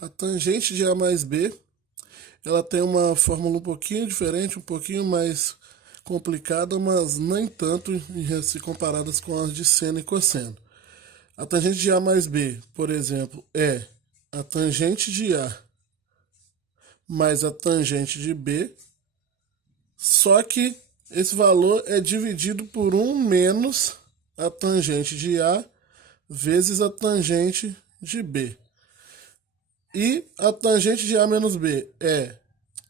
A tangente de A mais B, ela tem uma fórmula um pouquinho diferente, um pouquinho mais complicada, mas nem tanto se comparadas com as de seno e cosseno. A tangente de A mais B, por exemplo, é a tangente de A mais a tangente de B, só que esse valor é dividido por 1 menos a tangente de A vezes a tangente de B. E a tangente de A menos B é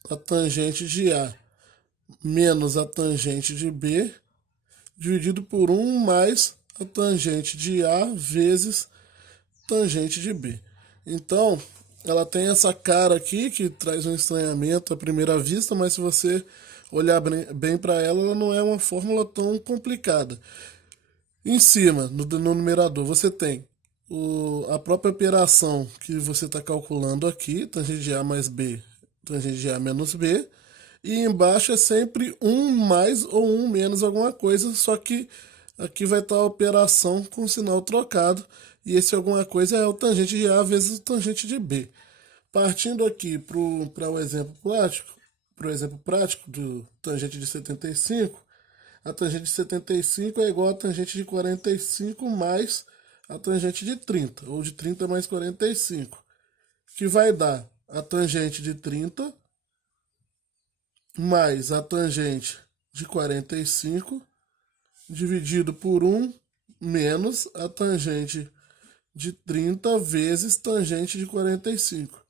a tangente de A menos a tangente de B dividido por 1 mais a tangente de A vezes tangente de B. Então, ela tem essa cara aqui que traz um estranhamento à primeira vista, mas se você olhar bem para ela, ela não é uma fórmula tão complicada. Em cima, no numerador, você tem a própria operação que você está calculando aqui, tangente de A mais B, tangente de A menos B, e embaixo é sempre 1 mais ou 1 menos alguma coisa, só que aqui vai estar a operação com o sinal trocado, e esse alguma coisa é o tangente de A vezes o tangente de B. Partindo aqui para o exemplo prático do tangente de 75, a tangente de 75 é igual a tangente de 45 mais a tangente de 30, ou de 30 mais 45, que vai dar a tangente de 30 mais a tangente de 45 dividido por 1 menos a tangente de 30 vezes tangente de 45.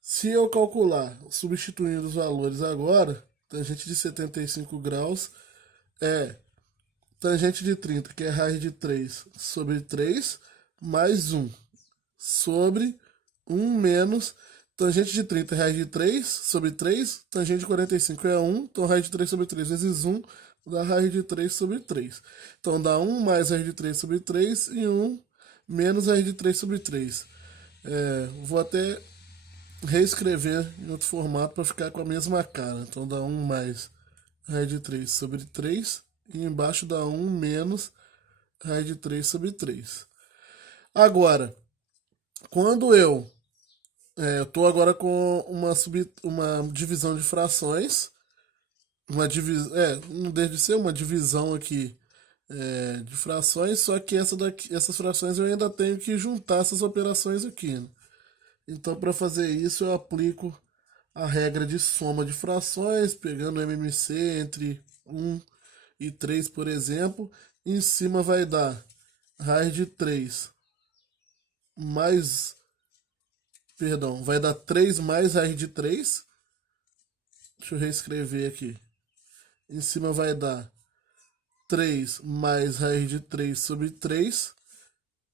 Se eu calcular, substituindo os valores agora, tangente de 75 graus é tangente de 30, que é raiz de 3 sobre 3, mais 1 sobre 1 menos tangente de 30 é raiz de 3 sobre 3, tangente de 45 é 1, então raiz de 3 sobre 3 vezes 1 dá raiz de 3 sobre 3. Então dá 1 mais raiz de 3 sobre 3 e 1 menos raiz de 3 sobre 3. Vou até reescrever em outro formato para ficar com a mesma cara. Então dá 1 mais raiz de 3 sobre 3 e embaixo dá 1 menos raiz de 3 sobre 3. Agora, quando eu estou agora com uma divisão de frações, não deixa de ser uma divisão aqui de frações, só que essas frações eu ainda tenho que juntar essas operações aqui, né? Então, para fazer isso, eu aplico a regra de soma de frações, pegando o MMC entre 1 e 3, por exemplo. Em cima vai dar raiz de 3 mais. Perdão, vai dar 3 mais raiz de 3. Deixa eu reescrever aqui. Em cima vai dar 3 mais raiz de 3 sobre 3.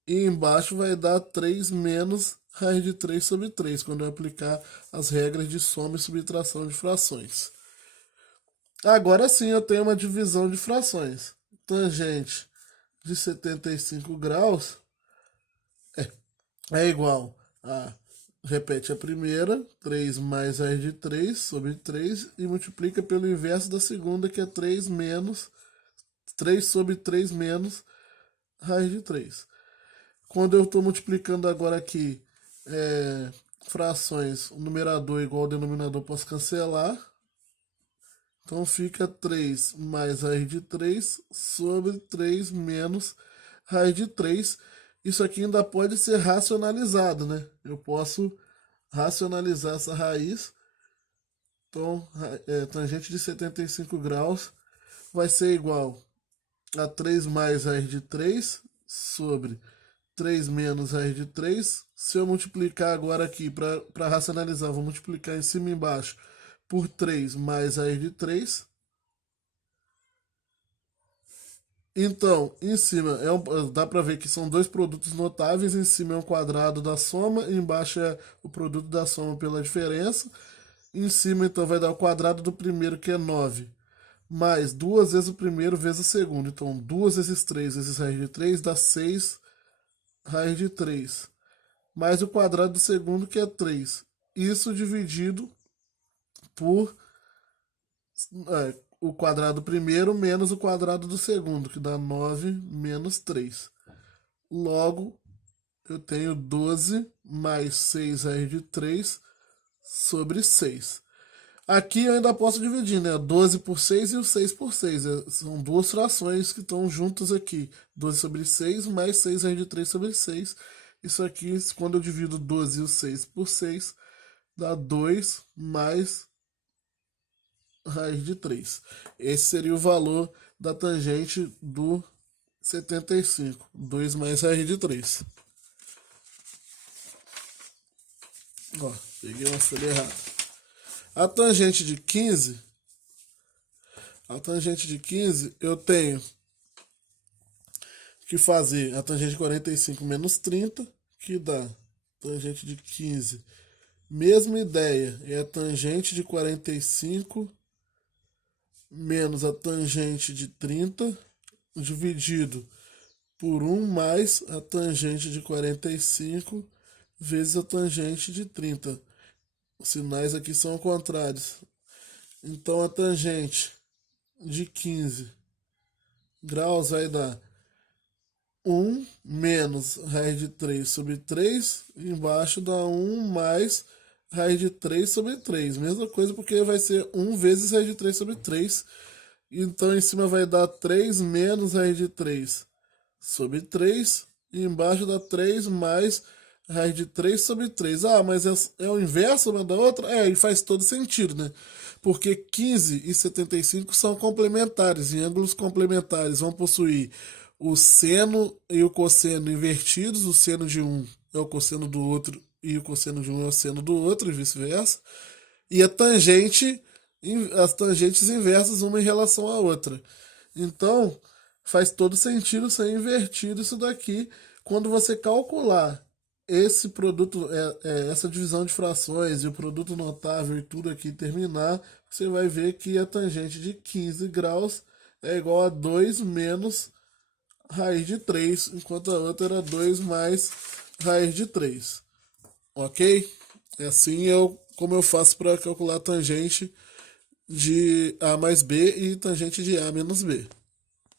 E embaixo vai dar 3 menos raiz de 3 sobre 3, quando eu aplicar as regras de soma e subtração de frações. Agora sim eu tenho uma divisão de frações. Tangente de 75 graus é igual a, repete a primeira, 3 mais raiz de 3 sobre 3 e multiplica pelo inverso da segunda, que é 3 menos 3 sobre 3 menos raiz de 3. Quando eu estou multiplicando agora aqui frações, o numerador igual ao denominador, posso cancelar. Então fica 3 mais raiz de 3 sobre 3 menos raiz de 3. Isso aqui ainda pode ser racionalizado, né? Eu posso racionalizar essa raiz. Então, tangente de 75 graus vai ser igual a 3 mais raiz de 3 sobre 3 menos raiz de 3. Se eu multiplicar agora aqui, para racionalizar, vou multiplicar em cima e embaixo por 3 mais raiz de 3. Então, em cima, dá para ver que são dois produtos notáveis. Em cima é um quadrado da soma, e embaixo é o produto da soma pela diferença. Em cima, então, vai dar o quadrado do primeiro, que é 9, mais 2 vezes o primeiro vezes o segundo. Então, 2 vezes 3 vezes raiz de 3 dá 6 raiz de 3, mais o quadrado do segundo, que é 3. Isso dividido por o quadrado do primeiro menos o quadrado do segundo, que dá 9 menos 3. Logo, eu tenho 12 mais 6 raiz de 3 sobre 6. Aqui eu ainda posso dividir, né? 12 por 6 e o 6 por 6. São duas frações que estão juntas aqui. 12 sobre 6 mais 6 raiz de 3 sobre 6. Isso aqui, quando eu divido 12 e o 6 por 6, dá 2 mais raiz de 3. Esse seria o valor da tangente do 75. 2 mais raiz de 3. Ó, peguei uma folha errada. A tangente de 15, eu tenho que fazer a tangente de 45 menos 30, que dá tangente de 15. Mesma ideia, é a tangente de 45 menos a tangente de 30, dividido por 1 mais a tangente de 45 vezes a tangente de 30. Os sinais aqui são contrários. Então a tangente de 15 graus vai dar 1 menos raiz de 3 sobre 3. Embaixo dá 1 mais raiz de 3 sobre 3. Mesma coisa porque vai ser 1 vezes raiz de 3 sobre 3. Então em cima vai dar 3 menos raiz de 3 sobre 3. E embaixo dá 3 mais raiz de 3 sobre 3. Ah, mas é o inverso uma da outra? É, e faz todo sentido, né? Porque 15 e 75 são complementares. Em ângulos complementares vão possuir o seno e o cosseno invertidos. O seno de um é o cosseno do outro e o cosseno de um é o seno do outro e vice-versa. E a tangente, as tangentes inversas uma em relação à outra. Então, faz todo sentido ser invertido isso daqui quando você calcular esse produto, essa divisão de frações e o produto notável e tudo aqui terminar, você vai ver que a tangente de 15 graus é igual a 2 menos raiz de 3, enquanto a outra era 2 mais raiz de 3. Ok? É assim como eu faço para calcular a tangente de A mais B e tangente de A menos B.